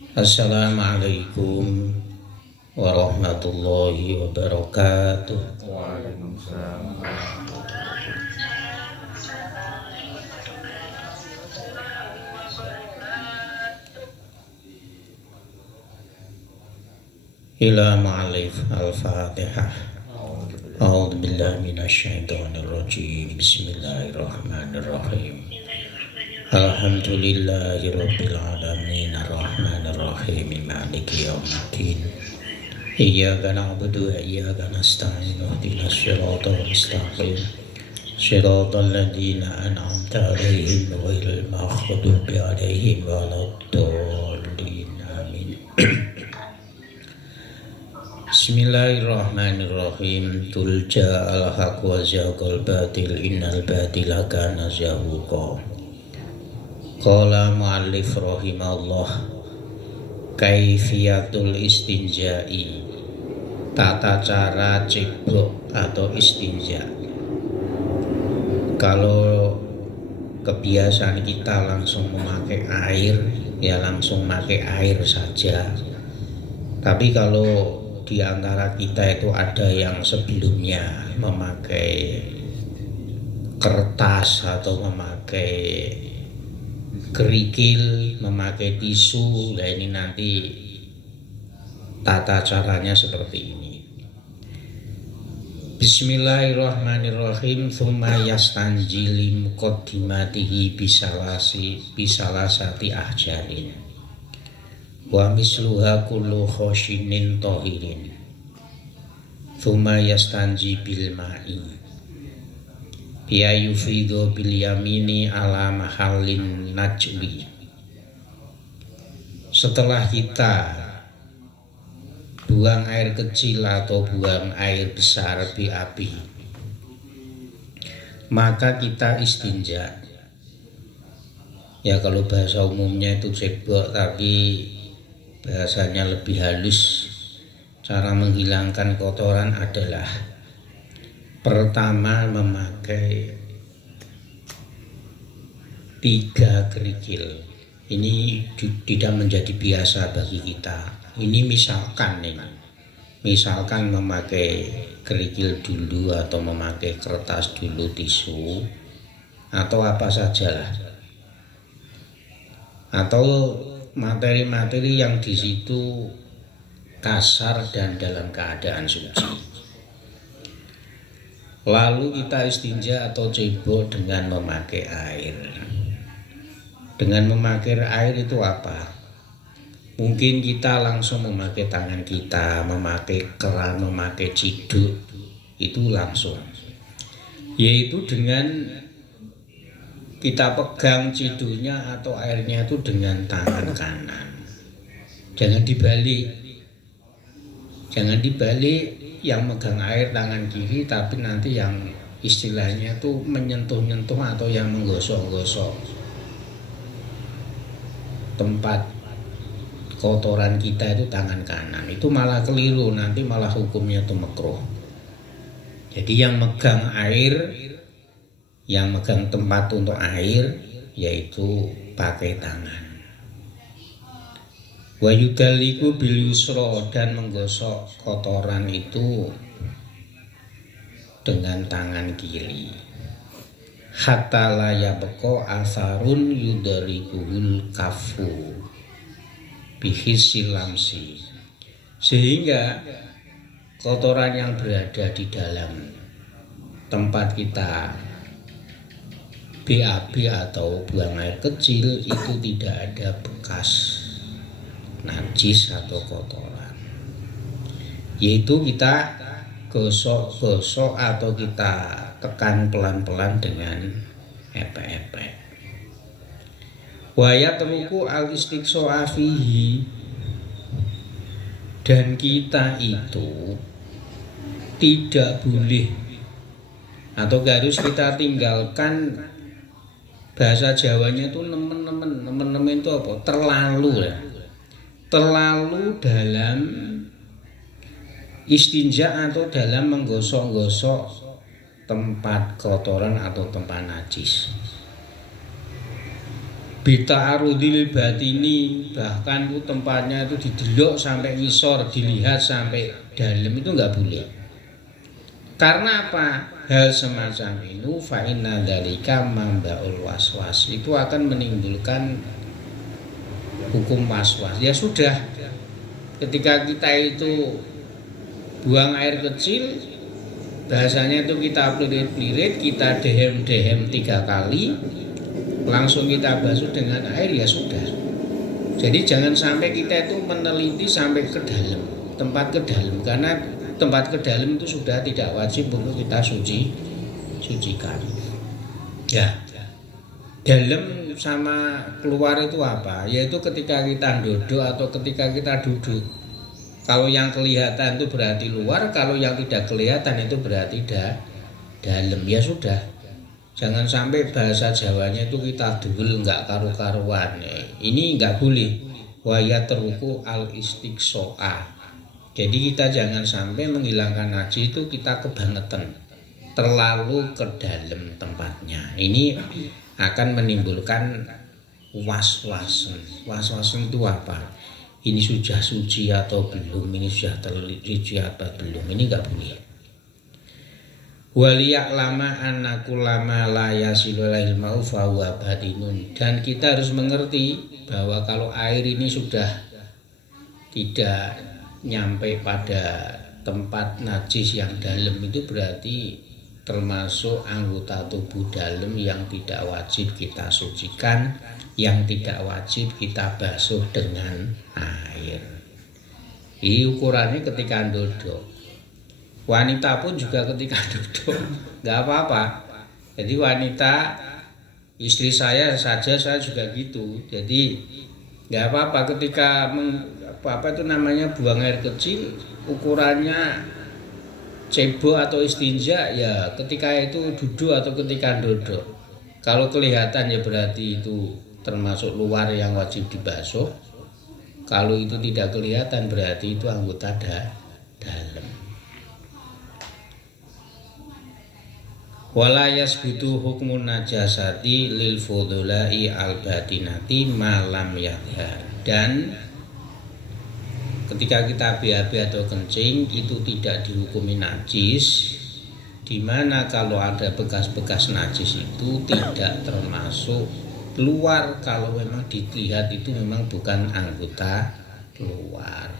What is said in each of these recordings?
Assalamualaikum warahmatullahi wabarakatuh. Waalaikumsalam. Ila ma'alif al-fatihah. A'udzu billahi minasyaitonir rajim. Bismillahirrahmanirrahim. Alhamdulillahi rabbil alamin arrahmanir rahim maliki yaumiddin. Iyyaka na'budu wa iyyaka nasta'in ihdinas siratal mustaqim. Siratal ladzina an'amta 'alaihim ghairil maghdubi 'alaihim waladdallin. Amin. Bismillahirrahmanirrahim. Tulja al-haq wa zaqal batil innal batila kana zahuqa. Qala mu'allif rahimahullah, kaifiyatul istinja'i, tata cara cebok atau istinja. Kalau kebiasaan kita langsung memakai air, ya langsung pakai air saja. Tapi kalau di antara kita itu ada yang sebelumnya memakai kertas atau memakai kerikil, memakai tisu. Nah, ini nanti tata caranya seperti ini. Bismillahirrahmanirrahim. Tsumma yastanji li muqaddimatihi bisalasati ahjarin wa misluha kullu khoshinin tohirin. Tsumma yastanji bil ma'i ya yufidu bil yamini ala mahallin najwi. Setelah kita buang air kecil atau buang air besar BAB, maka kita istinja. Ya kalau bahasa umumnya itu cebok, tapi bahasanya lebih halus. Cara menghilangkan kotoran adalah pertama memakai 3 kerikil. Ini tidak menjadi biasa bagi kita. Ini misalkan memakai kerikil dulu atau memakai kertas dulu, tisu atau apa sajalah, atau materi-materi yang di situ kasar dan dalam keadaan suci. Lalu kita istinja atau cebok dengan memakai air. Dengan memakai air itu apa? Mungkin kita langsung memakai tangan kita, memakai keran, memakai ciduk, itu langsung. Yaitu dengan kita pegang ciduknya atau airnya itu dengan tangan kanan. Jangan dibalik. Jangan dibalik, yang megang air tangan kiri, tapi nanti yang istilahnya itu menyentuh-nyentuh atau yang menggosok-gosok tempat kotoran kita itu tangan kanan. Itu malah keliru, nanti malah hukumnya itu makruh. Jadi yang megang air, yang megang tempat untuk air, yaitu pakai tangan. Wa yudalliku bil yusra, dan menggosok kotoran itu dengan tangan kiri. Hatta la yabqa asarun yudarikuhul kafu bihisil lamsi, sehingga kotoran yang berada di dalam tempat kita BAB atau buang air kecil itu tidak ada bekas najis atau kotoran, yaitu kita gosok-gosok atau kita tekan pelan-pelan dengan epek-epek. Wa yatruku al-istiqsa fihi, dan kita itu tidak boleh atau harus kita tinggalkan. Bahasa Jawanya itu nemen-nemen itu apa? Terlalu ya. Terlalu dalam istinja atau dalam menggosok-gosok tempat kotoran atau tempat najis. Bita'arudil batini, bahkan itu tempatnya itu didelok sampai ngisor, dilihat sampai dalam, itu nggak boleh. Karena apa? Hal semacam itu fa inna dzalika mambaul waswas, itu akan menimbulkan hukum waswas. Ya sudah, ketika kita itu buang air kecil, bahasanya itu kita pelirit-pelirit, kita dehem-dehem 3 kali, langsung kita basuh dengan air, ya sudah. Jadi jangan sampai kita itu meneliti sampai ke dalam, tempat ke dalam, karena tempat ke dalam itu sudah tidak wajib untuk kita sucikan. Ya. Dalam sama keluar itu apa? Yaitu ketika kita duduk atau ketika kita duduk. Kalau yang kelihatan itu berarti luar, kalau yang tidak kelihatan itu berarti dalam. Ya sudah. Jangan sampai bahasa Jawanya itu kita duel nggak karu-karuan. Ini nggak boleh. Waya teruku al istiqsoa. Jadi kita jangan sampai menghilangkan najis itu kita kebangetan, terlalu ke dalam tempatnya. Ini akan menimbulkan was-wasan. Was-wasan itu apa? Ini sudah suci atau belum? Ini sudah tersuci atau belum? Ini nggak boleh. Waliyak lama anakulama la yasilu lahil ma'u fa huwa badinun. Dan kita harus mengerti bahwa kalau air ini sudah tidak nyampe pada tempat najis yang dalam, itu berarti termasuk anggota tubuh dalam yang tidak wajib kita sucikan, yang tidak wajib kita basuh dengan air. Ini ukurannya ketika duduk. Wanita pun juga ketika duduk nggak apa-apa. Jadi wanita, istri saya saja, saya juga gitu. Jadi nggak apa-apa ketika buang air kecil, ukurannya cebok atau istinja, ya ketika itu duduk atau ketika duduk. Kalau kelihatan ya berarti itu termasuk luar yang wajib dibasuh. Kalau itu tidak kelihatan berarti itu anggota dalam. Wala yasbutu hukmun najasati lil fudulai al batinati malam yadhar. Dan ketika kita BAB atau kencing itu tidak dihukumi najis, dimana kalau ada bekas-bekas najis itu tidak termasuk luar kalau memang dilihat itu memang bukan anggota luar.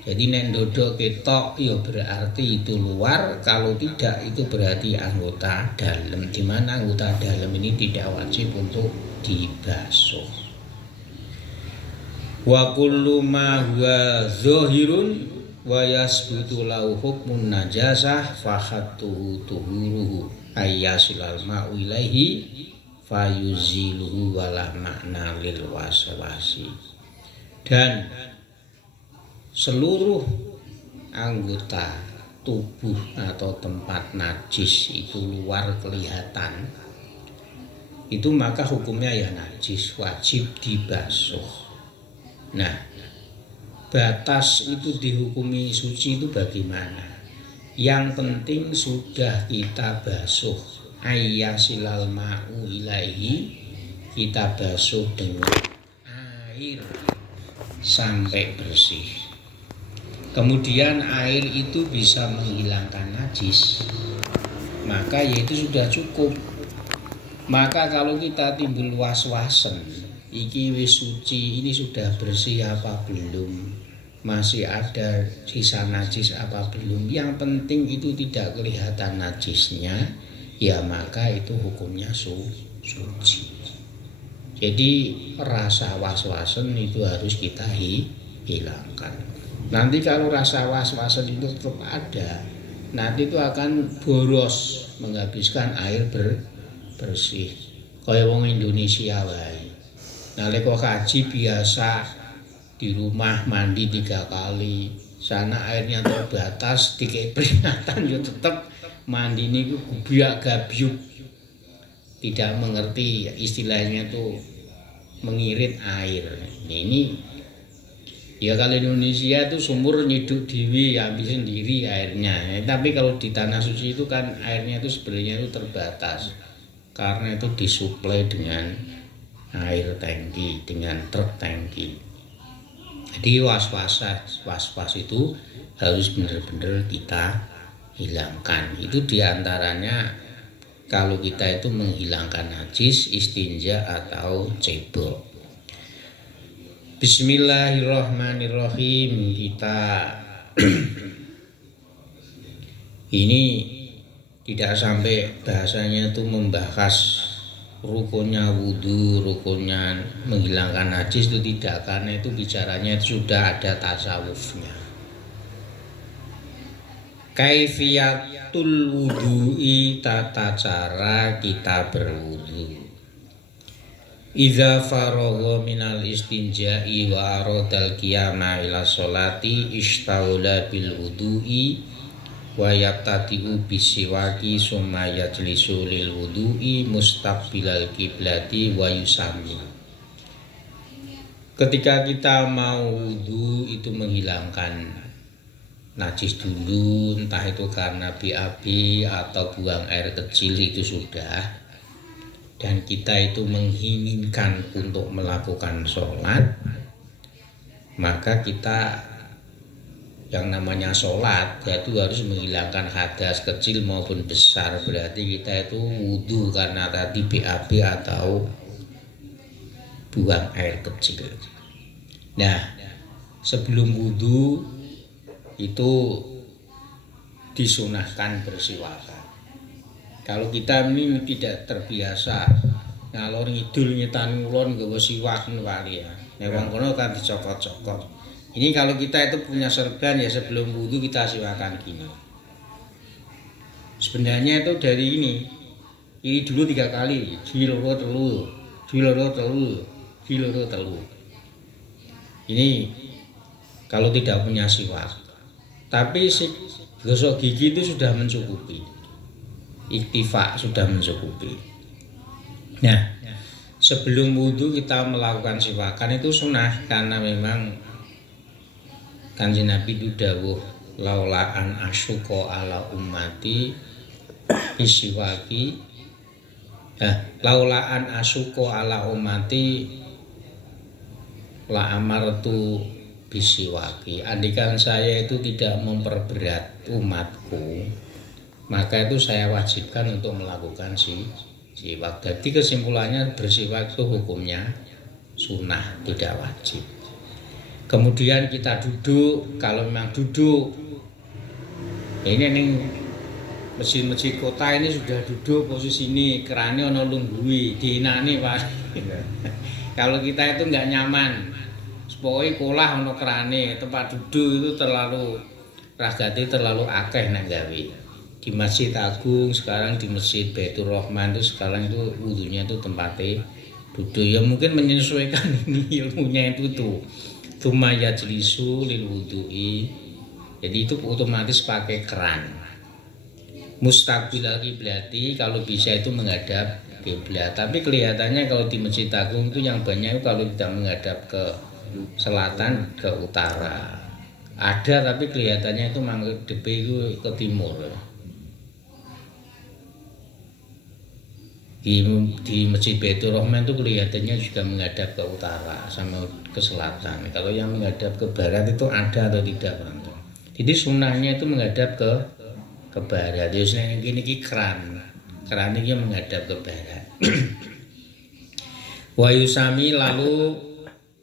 Jadi nek ndodok ketok ya berarti itu luar, kalau tidak itu berarti anggota dalam, di mana anggota dalam ini tidak wajib untuk dibasuh. Wa kullu ma huwa zahirun wa yasbutu lahu hukmun najasah fa khattuhu tuhuruhu ayyasilal ma'u ilaihi fayuziluhu wala makna lil waswasi. Dan seluruh anggota tubuh atau tempat najis itu luar kelihatan, itu maka hukumnya ya najis, wajib dibasuh. Nah, batas itu dihukumi suci itu bagaimana? Yang penting sudah kita basuh, ayyasilal ma'u ilaihi, kita basuh dengan air sampai bersih. Kemudian air itu bisa menghilangkan najis, maka yaitu sudah cukup. Maka kalau kita timbul was-wasen, iki wis suci, ini sudah bersih apa belum, masih ada sisa najis apa belum, yang penting itu tidak kelihatan najisnya, ya maka itu hukumnya suci. Jadi rasa was-wasen itu harus kita hilangkan. Nanti kalau rasa was-wasen itu tetap ada, nanti itu akan boros, menghabiskan air bersih. Kaya wong Indonesia wae. Nalika kaji biasa di rumah mandi 3 kali, sana airnya terbatas, dikei peringatan yo tetap mandi niku gubiak-gabyuk. Tidak mengerti istilahnya tuh mengirit air. Ini ya kalau Indonesia itu sumur nyiduk dewi, ambil sendiri airnya. Tapi kalau di tanah suci itu kan airnya itu sebenarnya itu terbatas, karena itu disuplai dengan air tangki, dengan truk tangki. Jadi was-was itu harus benar-benar kita hilangkan. Itu diantaranya kalau kita itu menghilangkan najis, istinja atau cebok. Bismillahirrahmanirrahim. Kita ini tidak sampai bahasanya itu membahas rukunnya wudhu, rukunnya menghilangkan najis, itu tidak, karena itu bicaranya sudah ada tasawufnya. Kaifiyatul wudhu'i, tata cara kita berwudhu. Idza faragha minal istinja'i wa aradal qiyama ila sholati istaula bil wudhu'i wa yabtadi'u bisiwaki summa yajlisu lil wudhu'i mustaqbilal kiblati wa yusami. Ketika kita mau wudhu itu menghilangkan najis dulu, entah itu karena BAB atau buang air kecil itu sudah, dan kita itu menginginkan untuk melakukan sholat, maka kita yang namanya sholat yaitu harus menghilangkan hadas kecil maupun besar. Berarti kita itu wudhu karena tadi BAB atau buang air kecil. Nah, sebelum wudhu itu disunahkan bersiwakan. Kalau kita ini tidak terbiasa ngalor ngidul nyetan ulon nggawa siwak kali ya. Nek wong kono kan dicokot-cokot. Ini kalau kita itu punya serban ya, sebelum wudhu kita siwakan gini. Sebenarnya itu dari ini dulu 3 kali, diloro telu. Ini kalau tidak punya siwak. Tapi si gosok gigi itu sudah mencukupi, iktifa sudah mencukupi. Nah, sebelum wudhu kita melakukan siwakan itu sunnah, karena memang Kanjeng Nabi itu dawuh laula an asyqa ala ummati bisiwaki, laula an asyqa ala ummati la amartu bisiwaki. Andikan saya itu tidak memperberat umatku, maka itu saya wajibkan untuk melakukan siwak. Jadi kesimpulannya bersiwak itu hukumnya sunnah, tidak wajib. Kemudian kita duduk, kalau memang duduk, ini nih masjid-masjid kota ini sudah duduk posisi ini, kerannya ono lunggui, diinani Pak. Kalau kita itu nggak nyaman, pokoknya kolah ono kerane, tempat duduk itu terlalu ragati terlalu akeh nak gawe. Di Masjid Agung sekarang, di Masjid Baitur Rahman itu sekarang itu wudhunya itu tempatnya duduk. Ya mungkin menyesuaikan ini ilmunya itu tuh. Tsumma yajlisu lil wudhu'i. Jadi itu otomatis pakai keran. Mustaqbilal kiblati, kalau bisa itu menghadap kiblat. Tapi kelihatannya kalau di Masjid Agung itu yang banyak itu kalau tidak menghadap ke selatan ke utara. Ada tapi kelihatannya itu menghadap itu ke timur. Di Masjid Baitur Rahman itu kelihatannya juga menghadap ke utara sama ke selatan. Kalau yang menghadap ke barat itu ada atau tidak, Bang? Jadi sunnahnya itu menghadap ke barat. Jadi ini keran ini menghadap ke barat. Wa yusami, lalu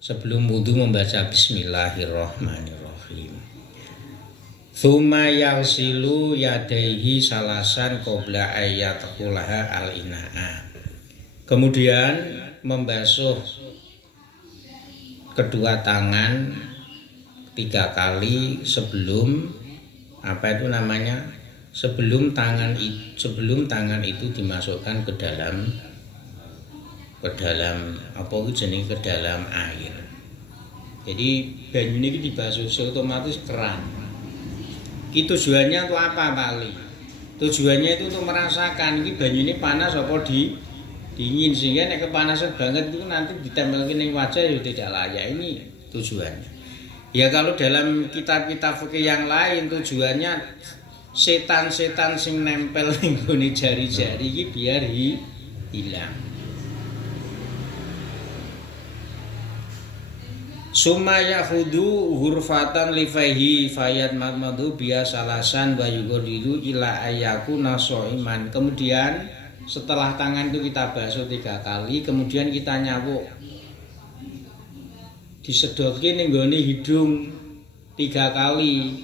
sebelum wudhu membaca Bismillahirrahmanirrahim. Tsumma yagsilu yadaihi salasan qabla ayyadkhulaha al-ina'a. Kemudian membasuh kedua tangan 3 kali sebelum sebelum tangan itu dimasukkan ke dalam ke dalam air. Jadi banyu ini dibasuh otomatis keran. Itu tujuannya untuk apa Pak? Tujuannya itu untuk merasakan ini banyu ini panas apa dingin, sehingga nek kepanasan banget itu nanti ditempelkan di wajah ya tidak layak. Ini tujuannya. Ya kalau dalam kitab-kitab fikih yang lain tujuannya setan-setan sing nempel ning jari-jari iki biar hilang. Summa yahudu hurfatan lifaihi fayat madmadu biasalasan wa yugodidu ila ayaku nasoiman. Kemudian setelah tangan itu kita basuh 3 kali, kemudian kita nyawuk disedotke ning nggone hidung 3 kali.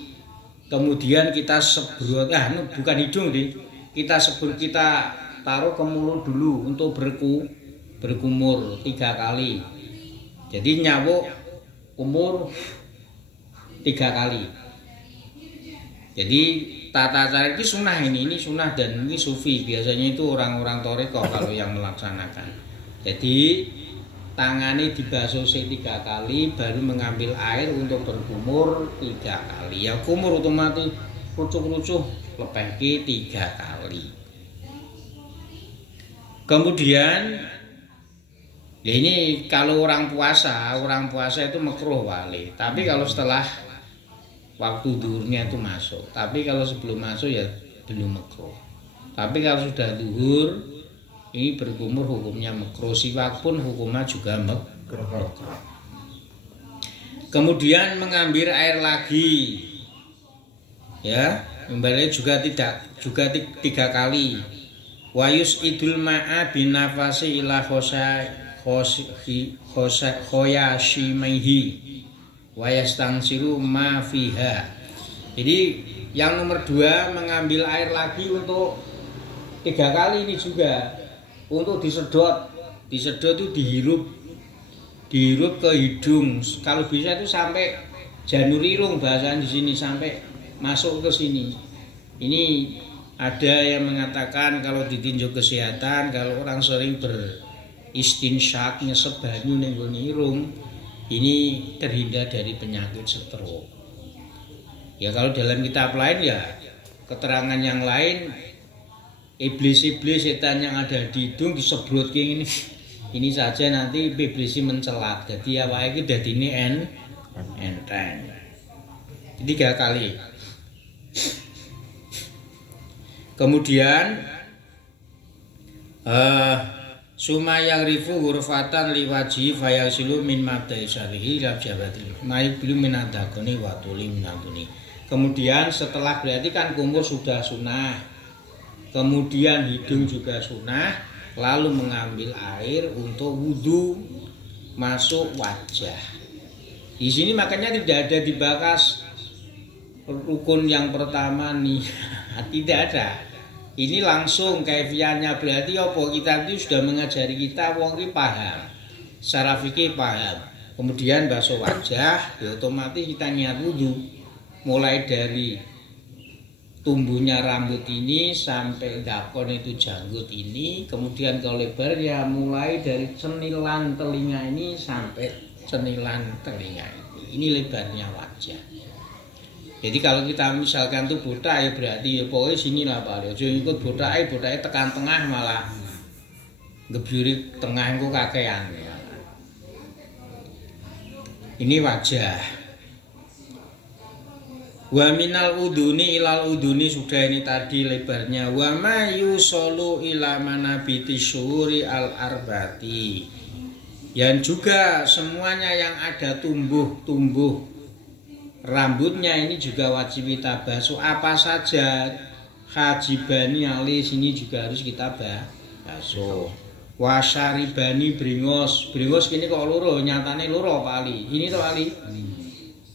Kemudian kita sebrot, bukan hidung deh. Kita taruh ke mulut dulu untuk berkumur 3 kali. Jadi nyawuk umur 3 kali. Jadi tata cara ini sunnah, ini sunnah dan ini sufi. Biasanya itu orang-orang thariqah kalau yang melaksanakan. Jadi tangannya dibasuh 3 kali, baru mengambil air untuk berkumur 3 kali. Ya kumur otomatis rucuk-rucuk lepehke 3 kali. Kemudian ini kalau orang puasa itu makruh wali. Tapi kalau setelah waktu duhurnya itu masuk. Tapi kalau sebelum masuk ya belum makruh. Tapi kalau sudah duhur ini berkumur hukumnya makruh. Siwak pun hukumnya juga makruh. Kemudian mengambil air lagi, ya, kembali juga 3 kali. Wayus idul ma'a binafasi ila khoyashimaihi wayastangsiru ma fiha. Jadi yang nomor 2 mengambil air lagi untuk 3 kali ini juga. Untuk disedot itu dihirup ke hidung. Kalau bisa itu sampai janur irung bahasanya di sini, sampai masuk ke sini. Ini ada yang mengatakan kalau ditinjau kesehatan, kalau orang sering beristinsyak nyesep banyu ning nggone irung, ini terhindar dari penyakit stroke. Ya kalau dalam kitab lain ya keterangan yang lain, iblis-iblis setan yang ada di hidung disebrot kayak ini saja nanti iblis mencelat. Jadi apa itu dadine enteng. 3 kali. Kemudian sumayang rifu hurfatan liwaji fayasilu min mabdai syarihi lab jabati naik belum minadakoni watuli minaduni. Kemudian setelah berarti kan kumur sudah sunnah, kemudian hidung juga sunnah, lalu mengambil air untuk wudhu masuk wajah. Di sini makanya tidak ada dibahas rukun yang pertama nih, tidak ada. Ini langsung kaifiahnya, berarti apa kita itu sudah mengajari kita, wong iki paham, secara fikih paham. Kemudian basuh wajah, ya otomatis kita niat wudhu, mulai dari tumbuhnya rambut ini sampai dakon itu janggut ini, kemudian ke lebarnya mulai dari cenilan telinga ini sampai cenilan telinga ini lebarnya wajah. Jadi kalau kita misalkan tuh botak ya berarti ya pokoknya sini lah Pak. Aja ikut botaknya tekan tengah malah ngebyuri tengah engko kakean. Ini wajah. Wa minal uduni ilal uduni sudah ini tadi lebarnya. Wa ma yusolu ila manabiti syuri al arbati. Yang juga semuanya yang ada tumbuh rambutnya ini juga wajib kita basuh. Apa saja hajibani alis ini juga harus kita basuh. Wasyaribani bringos ini kok loro, nyatane loro Pak Ali. Ini tuh Ali.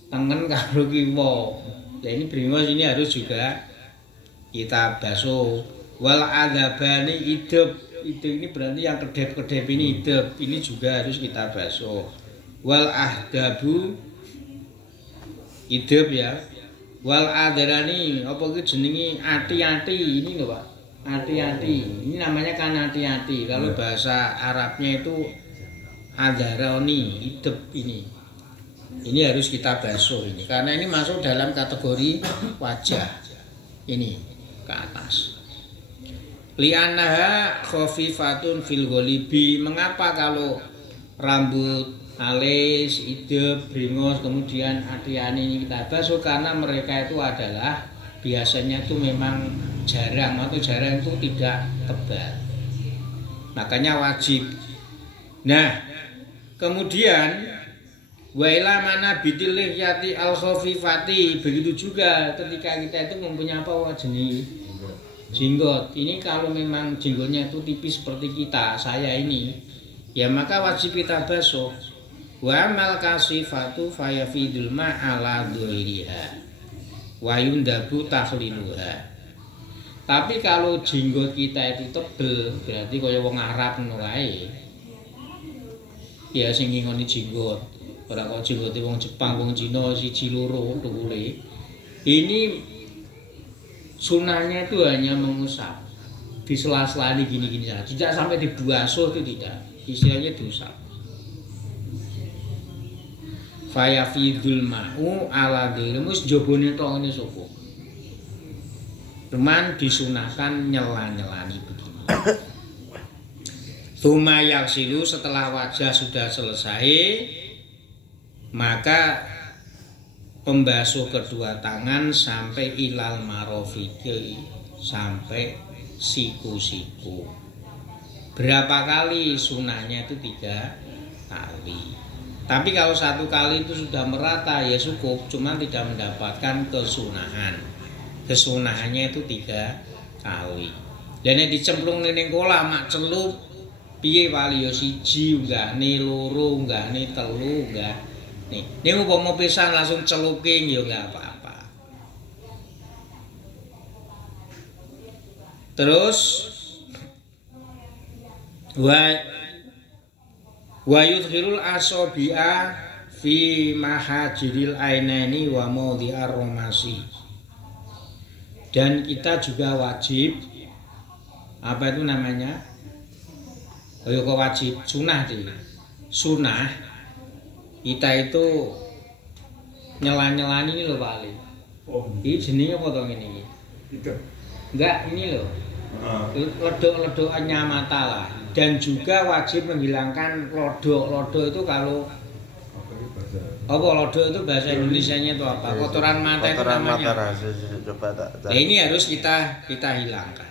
Tengen karo kiwa. Ya ini bringos ini harus juga kita basuh. Wal adzabani hidup. Itu ini berarti yang kedep-kedep ini hidup. Ini juga harus kita basuh. Wal ahdabu hidup ya. Wal adarani apa itu jenenge ati-ati ini lho Pak. Ati-ati. Ini namanya kan ati-ati. Kalau bahasa Arabnya itu adarani, hidup ini. Ini harus kita basuh ini karena ini masuk dalam kategori wajah. Ini ke atas. Li'annaha khafifatun fil ghalibi. Mengapa kalau rambut alis, hidup, bringos, kemudian ati-ani ini kita basuh? Karena mereka itu adalah biasanya itu memang jarang atau jarang itu tidak tebal, makanya wajib. Nah kemudian Wa ila mana bidil lihyati al khafifati, begitu juga ketika kita itu mempunyai apa jenis jenggot. Ini kalau memang jenggotnya itu tipis seperti kita, saya ini, ya maka wajib kita basuh. Wa amal kasifatu fayafidul ma'ala dhuhiriha wa yundabu takhliluha. Tapi kalau jenggot kita itu tebel, berarti kaya wong Arab ngono wae. Ya sing ngingoni jenggot. Ora kok jenggote wong Jepang, wong Cina siji loro tukule. Ini sunahnya itu hanya mengusap. Di sela-sela ini gini-gini saja. Tidak sampai dibasuh itu tidak. Istilahnya diusap. Fayafidul ma'u ala dhirimus jobone tongene sapa. Cuman disunahkan nyela-nyelani begini. Tsumma yaghsilu, setelah wajah sudah selesai, maka pembasuh kedua tangan sampai ilal marafiqi, sampai siku-siku. Berapa kali? Sunahnya itu 3 kali. Tapi kalau 1 kali itu sudah merata ya cukup, cuma tidak mendapatkan kesunahan. Kesunahannya itu 3 kali. Dan yang dicemplung ning kolam mak celup piye wali ya siji unggahne, loro unggahne, telu unggah. Nih, ini umpama pisan langsung celuping ya enggak apa-apa. Terus wa yudkhilul asabi'a fi mahajiril ainaini wa mawdi'ar romasi. Dan kita juga wajib apa itu namanya? Oh ya kok wajib sunah deh. Sunah kita itu nyela-nyelani ini loh Pak Ali. Oh. Ini jenenge apa to ngene iki? Enggak, ini loh. Ledok-ledokannya mata lah. Dan juga wajib menghilangkan lodok. Itu kalau apa lodok itu bahasa Indonesianya itu apa? Kotoran mata itu namanya. Nah, ini harus kita hilangkan.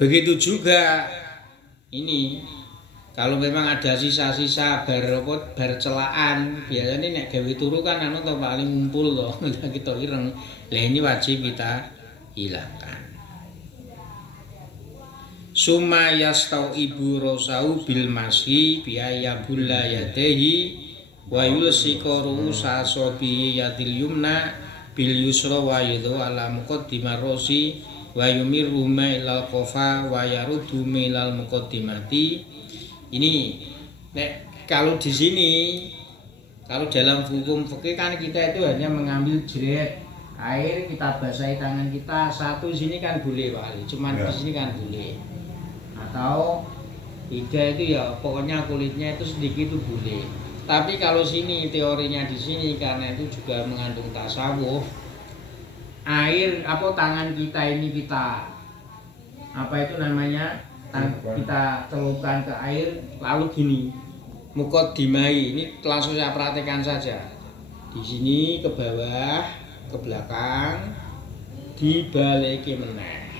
Begitu juga ini kalau memang ada sisa-sisa bar celaan, biasanya nek gawe turu kan anu to paling ngumpul to, kita ireng. Lah ini wajib kita hilangkan. Summa yastau ibu rosau bil mashi bi ayabulla yadehi wa yulsiqaru sasobi yadil yumna bil yusra wa yadhu ala muqaddimar rosi wa yumirru mailal qafa wa yaruddu mailal muqaddimati. Ini kalau di sini, kalau dalam hukum fikih kan kita itu hanya mengambil jeret air, kita basahi tangan kita satu sini kan boleh Pak Ali, cuman di sini kan boleh. Atau 3 itu ya pokoknya kulitnya itu sedikit itu boleh. Tapi kalau sini teorinya di sini karena itu juga mengandung tasawuf, air apa tangan kita ini kita apa itu namanya? Kita celupkan ke air lalu gini muqaddimai, ini langsung saya praktekkan saja di sini ke bawah ke belakang dibaliki meneh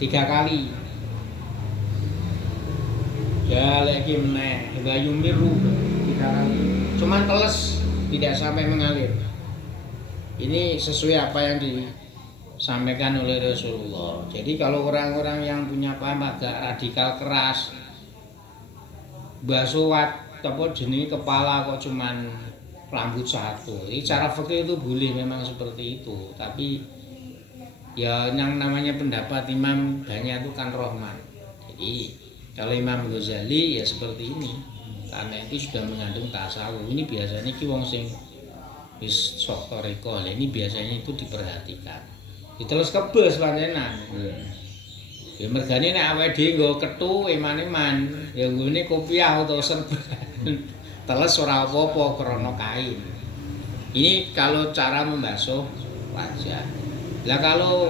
3 kali baliki meneh wa yumiru 3 kali cuman teles tidak sampai mengalir. Ini sesuai apa yang disampaikan oleh Rasulullah. Jadi kalau orang-orang yang punya paham agak radikal keras, basuh apa jenenge kepala kok cuman rambut satu. Ini cara fikih itu boleh memang seperti itu. Tapi ya yang namanya pendapat imam banyak itu kan rahmat. Jadi kalau Imam Ghazali ya seperti ini. Karena itu sudah mengandung tasawuf. Ini biasanya ki wong sing wis sok toriko. Ini biasanya itu diperhatikan. Terus kebes pancenan. Ya mergane nek awake dhewe nggo kethu eman-eman, ya nggone kopiah utawa serban. Teles ora apa-apa krana kain. Ini kalau cara membasuh wajah. Lah kalau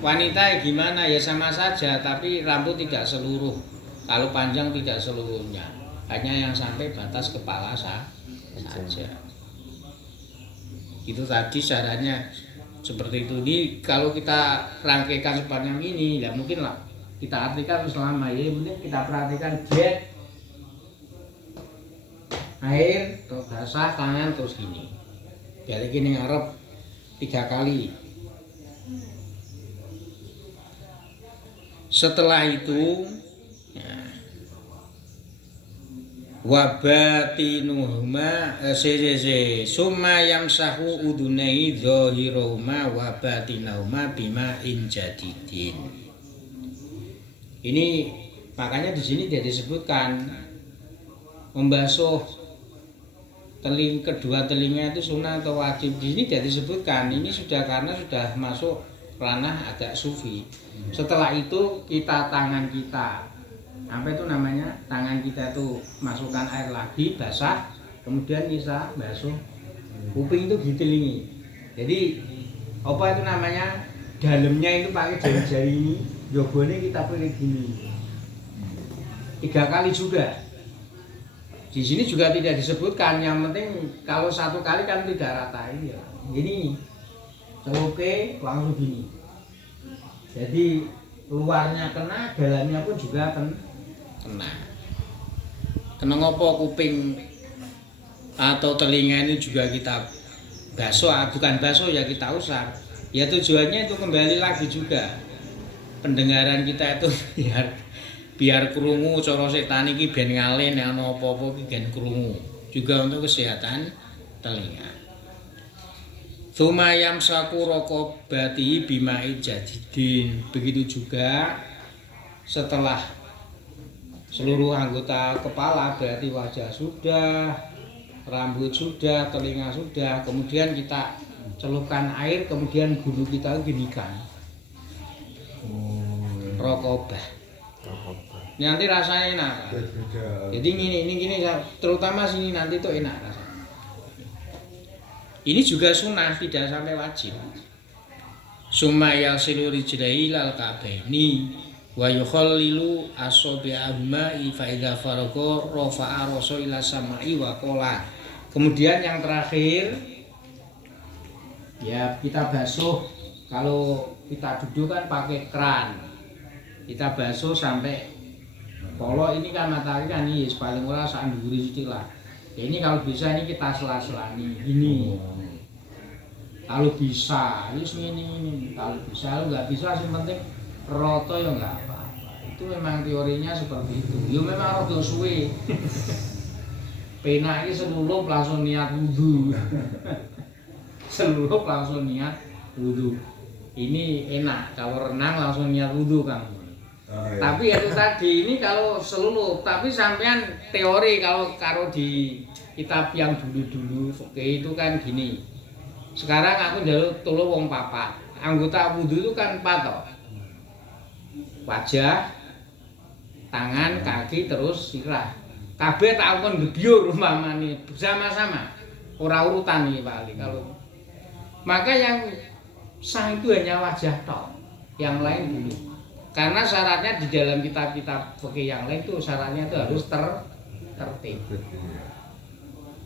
wanita gimana ya sama saja, tapi rambut tidak seluruh. Kalau panjang tidak seluruhnya. Hanya yang sampai batas kepala saja. Itu tadi caranya seperti itu. Ini kalau kita rangkaikan sepanjang ini, ya mungkin lah kita artikan selama ya, mungkin kita perhatikan jet air, terus basah tangan terus gini. Balik gini ngarep 3 kali. Setelah itu wabatinuhuma summa yamsahu udunai dhahirahuma wabatinahuma bima injadidin. Ini makanya di sini dia disebutkan membasuh kedua telinga itu sunnah atau wajib. Di sini dia disebutkan ini sudah karena sudah masuk ranah agak sufi. Setelah itu tangan kita apa itu namanya, tangan kita itu masukkan air lagi basah, kemudian bisa basuh kuping itu ditelingi. Jadi apa itu namanya, dalamnya itu pakai jari-jari ini, jobone kita pilih gini 3 kali juga. Di sini juga tidak disebutkan, yang penting kalau 1 kali kan tidak rata ini ya. Gini celuke langsung gini, jadi luarnya kena, dalamnya pun juga kena ngopo kuping atau telinga ini juga kita basuh, bukan basuh ya, kita usap ya. Tujuannya itu kembali lagi juga pendengaran kita itu biar krungu, cara setan iki ben ngalen ana apa-apa iki ben krungu, juga untuk kesehatan telinga. Sumayam saku rokobati bimai jadidin. Begitu juga setelah seluruh anggota kepala, berarti wajah sudah, rambut sudah, telinga sudah, kemudian kita celupkan air, kemudian bulu kita ginikan. Rokobah. Nanti rasanya enak. Jadi ini terutama sini nanti tuh enak rasanya. Ini juga sunnah, tidak sampai wajib. Sumayal siluri jilai lal kabaini wa yukhallilu asabi'ahuma fa idza faraqa rafa'a rasa ila samai wa qala. Kemudian yang terakhir ya kita basuh, kalau kita duduk kan pakai keran. Kita basuh sampai kalau ini kan matahari kan ini paling ora sak nduri sithik lah. Ya ini kalau bisa ini kita sela-selani ini. Kalau bisa, ini kalau bisa, kalau nggak bisa sih penting roto ya nggak apa-apa. Itu memang teorinya seperti itu. Ya memang roto suwe. Pena ini seluruh langsung niat wudhu. Seluruh langsung niat wudhu. Ini enak, kalau renang langsung niat wudhu kamu. Ya. Tapi itu tadi ini kalau seluruh, tapi sampean teori kalau di kitab yang dulu-dulu oke itu kan gini. Sekarang aku njaluk tulung wong 4. Anggota wudhu itu kan 4 toh. Wajah, tangan, kaki, terus sirah. Kabeh tak kon gebyur umpamane bersama-sama. Ora urutan iki Pak Ali kalau. Maka yang sah itu hanya wajah toh. Yang lain dulu. Karena syaratnya di dalam kitab-kitab fikih yang lain itu syaratnya itu harus tertib.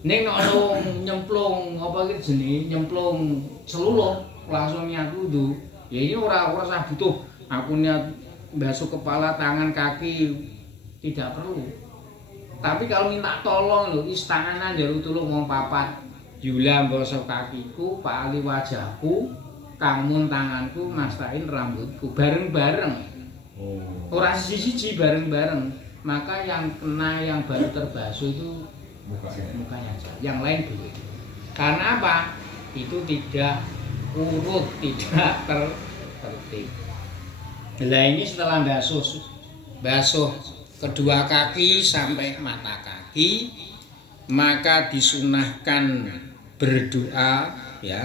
Ning nek nyemplung apa iki jenenge, nyemplung seluruh langsung niat wudu. Ya ini ora usah butuh aku niat basuh kepala, tangan, kaki, tidak perlu. Tapi kalau minta tolong lho, istanganan njaluk tulung wong 4. Yula mbosok kakiku, pali wajahku, kangmun tanganku, mastain rambutku bareng-bareng. Ora siji-siji bareng-bareng. Maka yang kena yang baru terbasuh itu mukanya aja, yang lain dulu. Karena apa? Itu tidak urut, tidak tertib. Nah ini setelah basuh kedua kaki sampai mata kaki, maka disunahkan berdoa ya.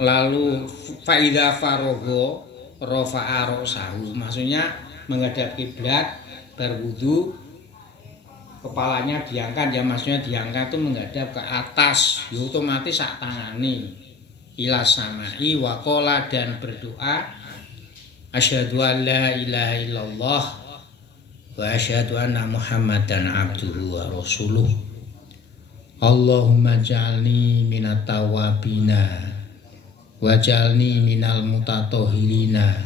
Lalu faida farogo rofa'a rosahu, maksudnya menghadap kiblat, berwudu, kepalanya diangkat ya, maksudnya diangkat itu menghadap ke atas, ya otomatis sak tangani ila samai wa qala, dan berdoa asyhadu an la ilaha illallah wa asyhadu anna muhammadan abduhu wa rasuluh. Allahumma ja'alni minat tawabina wa ja'alni minal mutatahhirina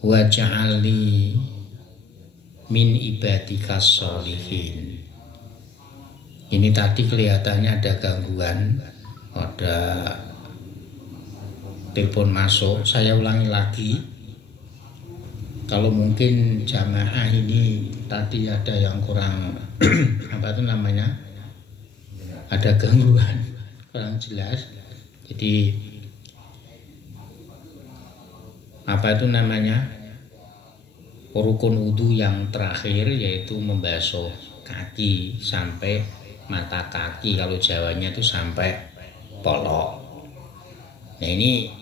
wa ja'alni min ibadikas sholihin. Ini tadi kelihatannya ada gangguan, ada telepon masuk. Saya ulangi lagi. Kalau mungkin jamaah ini tadi ada yang kurang apa itu namanya, ada gangguan kurang jelas. Jadi apa itu namanya, rukun wudhu yang terakhir yaitu membasuh kaki sampai mata kaki, kalau Jawanya itu sampai polok. Nah ini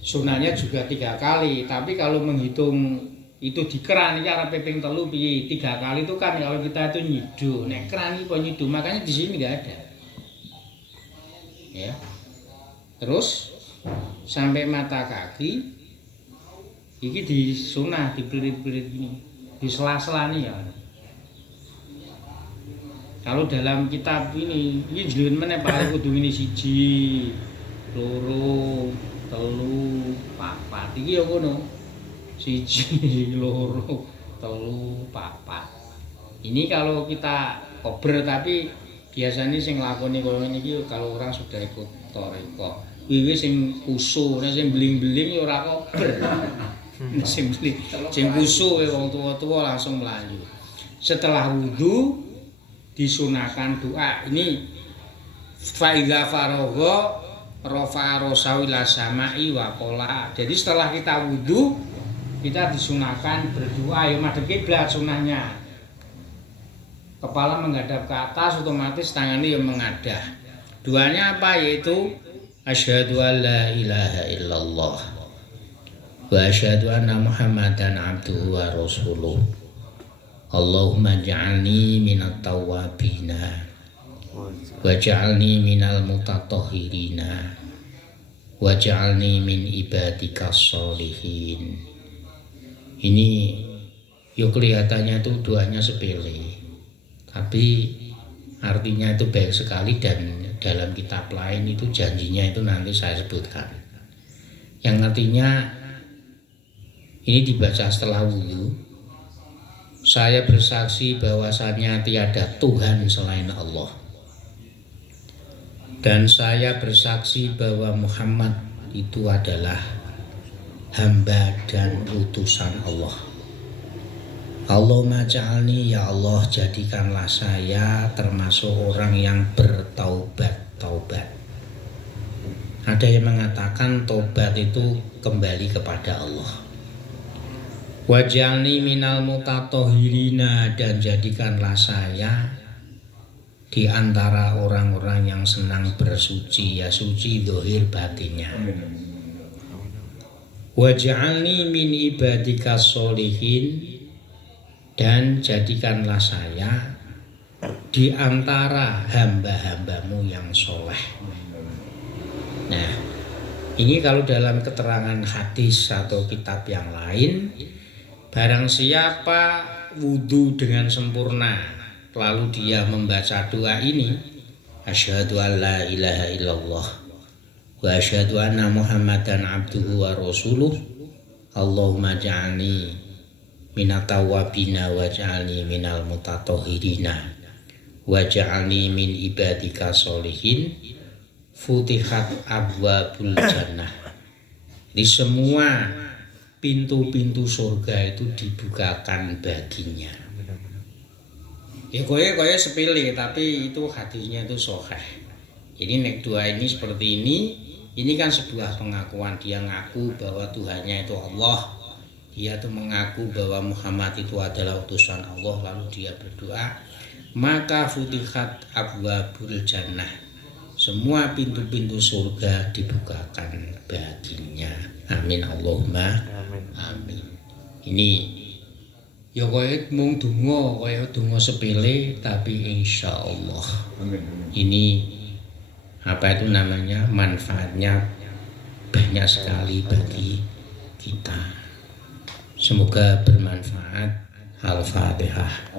sunahnya juga 3 kali, tapi kalau menghitung itu di keran ini arep ping 3 piye? 3 kali itu kan kalau kita itu nyidu, nek keran iki kok nyidu, makanya di sini nggak ada. Ya. Terus sampai mata kaki iki di sunah, di belit-belit ini, di sela-sela nih ya. Kalau dalam kitab ini jenengan meneh Pak kudu ini 1, 2, 3, 4. Iki ya ngono. 1, 2, 3, 4. Ini kalau kita kober, tapi biasanya sing lakoni koyo ngene iki kalau orang sudah ikut thariqah. Wiwi sing kusu, nek sing bling-bling ya ora kober. Sing kusu wong tua-tua langsung melayu. Setelah wudu disunahkan doa ini, faidza faragha rafa'a rasahu ila sama'i wa qala. Jadi setelah kita wudu kita disunahkan berdoa ya madhep kiblat sunahnya. Kepala menghadap ke atas, otomatis tangannya yang mengadah. Doanya apa? Yaitu asyhadu an la ilaha illallah wa asyhadu anna Muhammadan abduhu wa rasuluh. Allahumma ja'alni minat tawwabina waj'alni minal mutatahhirina waj'alni min ibadikas sholihin. Ini yuk kelihatannya itu doanya sepele, tapi artinya itu baik sekali, dan dalam kitab lain itu janjinya itu nanti saya sebutkan. Yang artinya ini dibaca setelah wudu. Saya bersaksi bahwasannya tiada Tuhan selain Allah. Dan saya bersaksi bahwa Muhammad itu adalah hamba dan utusan Allah. Allahumma ja'alni, ya Allah jadikanlah saya termasuk orang yang bertaubat. Ada yang mengatakan taubat itu kembali kepada Allah. Waj'alni minal mutatahhirina, dan jadikanlah saya di antara orang-orang yang senang bersuci, ya suci zahir batinnya. Waj'alni min ibadikas sholihin, dan jadikanlah saya di antara hamba-hambamu yang soleh. Nah, ini kalau dalam keterangan hadis atau kitab yang lain, barang siapa wudu dengan sempurna lalu dia membaca doa ini, asyhadu an la ilaha illallah wa asyhadu anna Muhammadan abduhu wa rasuluh, Allahumma ja'alni minat tawwabina waj'alni minal mutatahhirina waj'alni min ibadika sholihin, futihat abwabul jannah. Di semua pintu-pintu surga itu dibukakan baginya. Ya kowe sepele, tapi itu hadisnya itu sahih. Jadi nek doa ini seperti ini kan sebuah pengakuan, dia ngaku bahwa Tuhannya itu Allah. Dia tuh mengaku bahwa Muhammad itu adalah utusan Allah, lalu dia berdoa, maka futihat abwabul jannah. Semua pintu-pintu surga dibukakan baginya. Amin Allahumma amin. Ini ya kowe mung donga sepele, tapi insyaallah ini apa itu namanya, manfaatnya banyak sekali bagi kita. Semoga bermanfaat. Al-Fatihah.